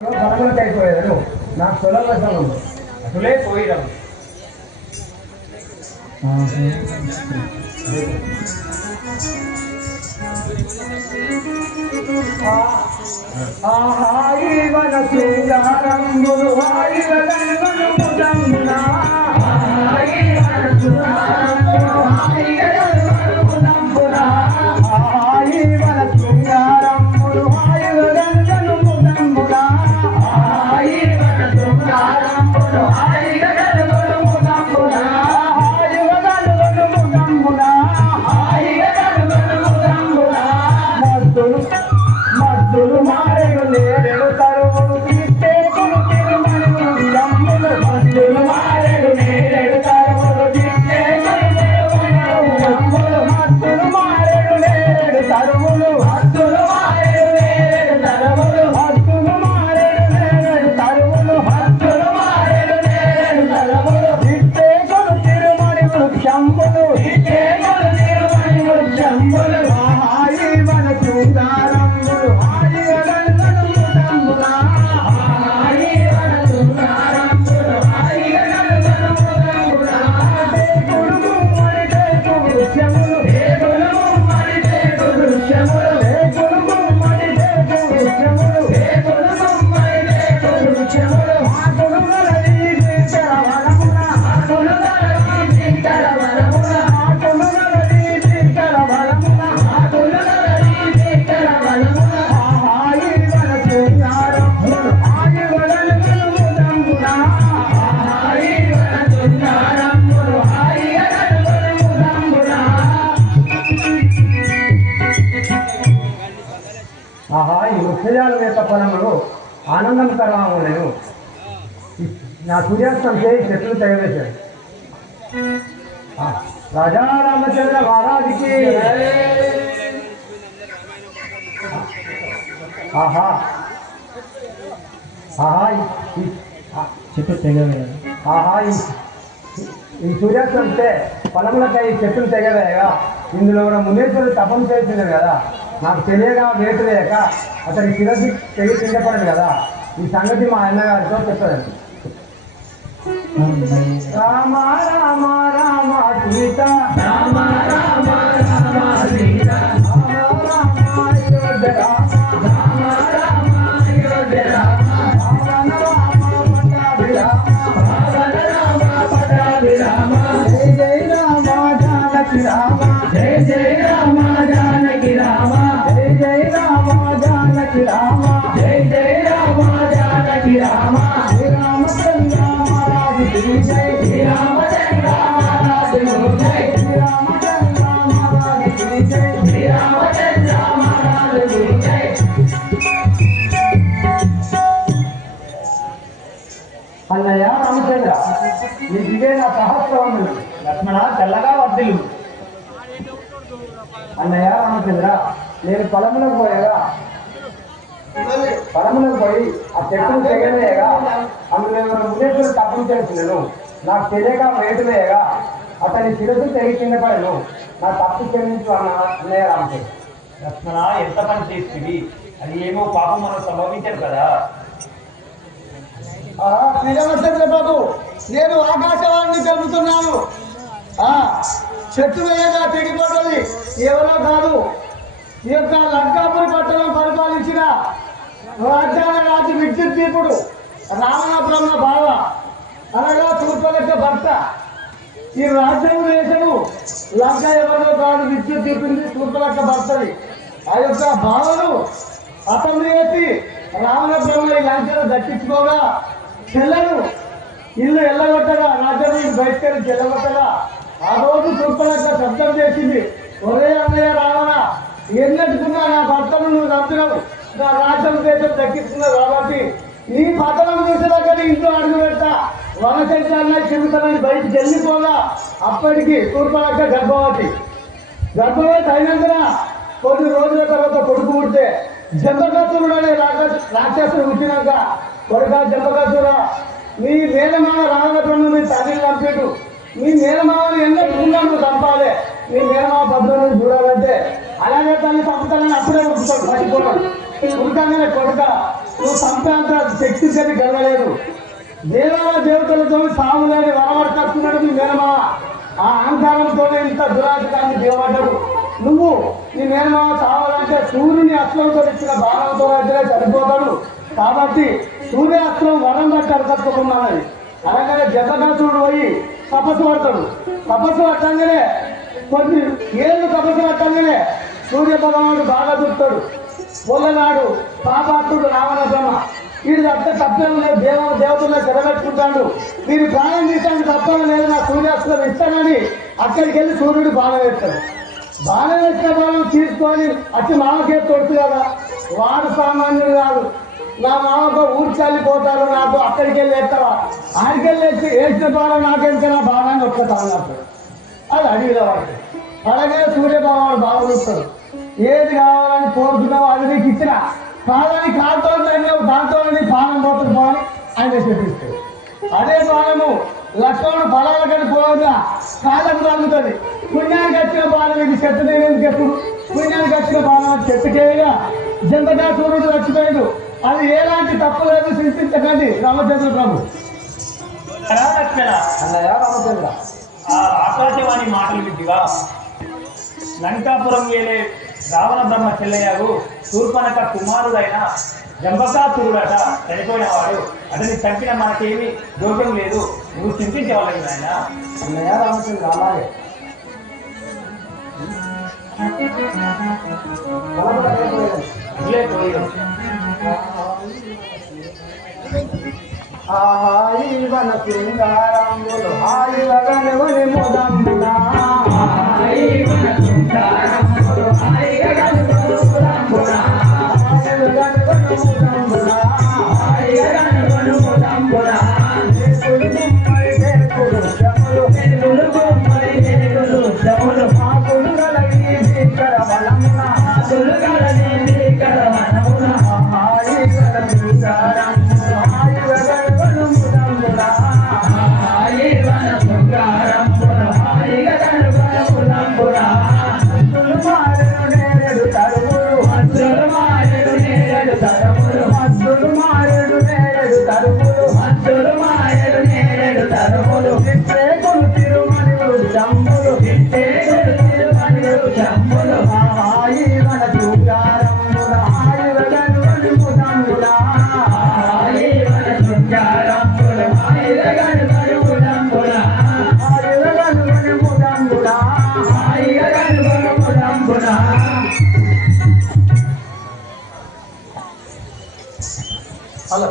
బలవంత అయిపోయాడు నాకు సులభం ఉంది అసలే పోయిడం హాయి వన సింగారంగులు సింగారంగులు ఆహా ఈ వృక్షజాల యొక్క ఫలములు ఆనందకరములను నా సూర్యాస్తం చేయి చెట్లు తయారేశాడు రాజా రామచంద్ర మహారాజుకి. ఆహా. ఆహా చెట్టు తెగవేయాలి ఆహా ఈ- సూర్యాస్తం అంటే పొలములకై చెట్లు తెగవేయగా ఇందులో ఉన్న మునేశ్వరుడు తపం చేసింది కదా. నాకు తెలియగా వేటు లేక అతని శిరసి తెగి కింద పడదు కదా. ఈ సంగతి మా అన్నగారితో చెప్పదండి. আমার আমার అన్నయ్య రామచంద్ర ఈ ఇదే నా సహస్రవంతులు లక్ష్మణ తెల్లగా వర్ధిల్లు. అన్నయ్య రామచంద్ర నేను పొలంలో పోయాగా పొలంలోకి పోయి ఆ చెట్టును తెగలేయగా అందులో ఎవరు మునేశ్వరుడు తప్పం చేస్తున్నాను. నాకు తెలియక వేటు వేయగా అతని శిరస్సు తెగి కింద పడను. నా తప్పు క్షమించు అన్న అన్నయ్య రామచంద్ర లక్ష్మణ ఎంత పని చేస్తుంది అది ఏమో పాపం మనం సంభవించారు కదా. శ్రీరామచంద్ర బాబు. నేను ఆకాశవాణిని జరుపుతున్నాను ఆ, చెట్టు వేయగా తెగిపోతుంది ఎవరో కాదు. ఈ యొక్క లంకాపురి పట్టణం పరిపాలించిన రాజ్యాల రాజు విద్యుత్ దీపుడు రావణ బావ అనగా తూర్పలక్క భర్త. ఈ రాజ్యం దేశము లంక ఎవరిలో కాదు విద్యుత్ దీపింది తూర్పలక్క భర్తది. ఆ యొక్క బావను అతన్ని వేసి రావణ ఈ లంకను దక్కించుకోగా చెల్లను ఇల్లు ఎల్లగొట్టగా రాజ్యం బయటకెళ్ళి చెల్లగొట్టగా ఆ రోజు తూర్పలక్క శబ్దం చేసింది ఒరే అన్నయ్య రావణ ఎన్నట్టుకున్నా నా భర్తను నువ్వు చంపినావు నా రాజ్యం దేశం దక్కిస్తున్నావు కాబట్టి నీ పతనం చూసేదాకా నీ ఇంట్లో అడుగు పెడతా. వనశంకరన్న చెబుతానని బయట వెళ్ళిపోగా అప్పటికి తూర్పలక్క గర్భవతి. గర్భవతి అయినందున కొన్ని రోజుల తర్వాత కొడుకు పుడితే జంబకాసురుడు అనే రాక్షసుడు పుట్టినాక కొడుక జంబకాసురా నీ మేనమామ రావణ మీ తల్లిని చంపేటు. నీ ఎన్నో ఎన్నట్టుకున్నా నువ్వు చంపాలి. నీ మేనమామ పద్ధతులను చూడాలంటే అలాగే తల్లి పంపుతానని అప్పుడే ఉడుతాడు పట్టుకోవడం ఉడకంగానే కొడుక. నువ్వు సంతాంత శక్తి సరి కలగలేదు దేవాల దేవతలతో సాము లేని వరవడి కట్టున్నాడు మీ మేనమావ ఆ అహంకారంతో ఇంత దురాచారాన్ని దిగబడ్డాడు నువ్వు నీ మేనమావ కావాలంటే సూర్యుని అస్త్రంతో ఇచ్చిన బాణంతో అయితే చనిపోతాడు. కాబట్టి సూర్యాస్త్రం వరం పట్టారు అడగట్టుకున్నది అలాగే జతకాసుడు పోయి తపస్సు పడతాడు. తపస్సు పట్టంగానే కొన్ని ఏళ్ళు తపస్సు పట్టంగానే సూర్య భగవానుడు బాగా చూస్తాడు. పొల్లనాడు పాపాత్ముడు రావణ బ్రహ్మ వీడి అంత తప్పేం లేదు. దేవ దేవతల్లో చెడబెట్టుకుంటాడు వీరు ప్రాణం తీసానికి తప్పేం లేదు. నా సూర్యాస్తం ఇస్తానని అక్కడికి వెళ్ళి సూర్యుడు బాణం వేస్తాడు బాణం వేసిన బాణం తీసుకొని అతి మామకే తొడుతు కదా. వాడు సామాన్యుడు కాదు. నా మామకు ఊరు చల్లిపోతారు నాకు అక్కడికి వెళ్ళి వేస్తావా ఆడికి వెళ్ళి వేసి వేసిన బాణం నాకెంత నా బాణాన్ని ఒక్కతాను అది అడిగిన వాడు. అలాగే సూర్యభావాడు బాగా చూస్తాడు. ఏది కావాలని కోరుతున్నావు అది నీకు ఇచ్చిన కాదని కాలుతో దాంతో నీ పానం పోతుంది పోని ఆయన చెప్పిస్తాడు అదే బాణము లక్ష్మణుడు పొలాల కని పోగా కాళ్ళకు తగ్గుతుంది. పుణ్యానికి వచ్చిన బాణం ఇది చెట్టు తినేందుకు ఎప్పుడు? పుణ్యానికి వచ్చిన బాణం చెట్టుకేగా జంతగా సూర్యుడు చచ్చిపోయాడు అది ఎలాంటి తప్పు లేదు చింతించకండి రామచంద్ర ప్రభు. లక్ష్మణ అన్నయ్య రామచంద్ర. ఆ ఆకాశవాణి మాటలు విద్దిగా లంకాపురం వేలే రావణ బ్రహ్మ చెల్లయ్యకు శూర్పణక కుమారుడైన జంబకాసురుడట చనిపోయిన వాడు అతన్ని చంపిన మనకేమి దోషం లేదు. నువ్వు చింతించవలేదు ఆయన అన్నయ్య రామచంద్ర అలాగే హాయి వన సింగారంబులు హాయి వగనవని ముదంబుల హాయి వగనవని ముదంబుల హలో